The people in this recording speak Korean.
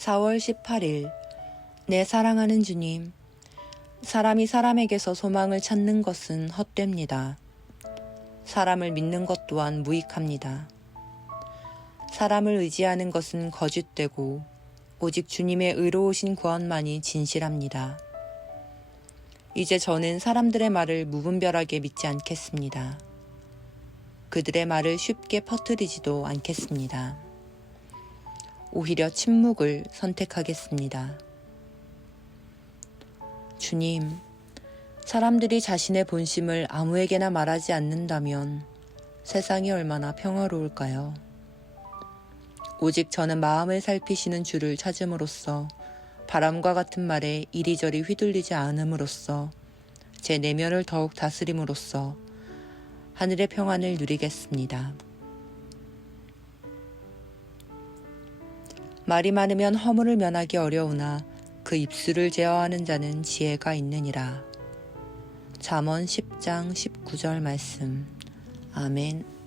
4월 18일 내 사랑하는 주님 사람이 사람에게서 소망을 찾는 것은 헛됩니다. 사람을 믿는 것 또한 무익합니다. 사람을 의지하는 것은 거짓되고 오직 주님의 의로우신 구원만이 진실합니다. 이제 저는 사람들의 말을 무분별하게 믿지 않겠습니다. 그들의 말을 쉽게 퍼뜨리지도 않겠습니다. 오히려 침묵을 선택하겠습니다. 주님, 사람들이 자신의 본심을 아무에게나 말하지 않는다면 세상이 얼마나 평화로울까요? 오직 저는 마음을 살피시는 주를 찾음으로써 바람과 같은 말에 이리저리 휘둘리지 않음으로써 제 내면을 더욱 다스림으로써 하늘의 평안을 누리겠습니다. 말이 많으면 허물을 면하기 어려우나 그 입술을 제어하는 자는 지혜가 있느니라. 잠언 10장 19절 말씀. 아멘.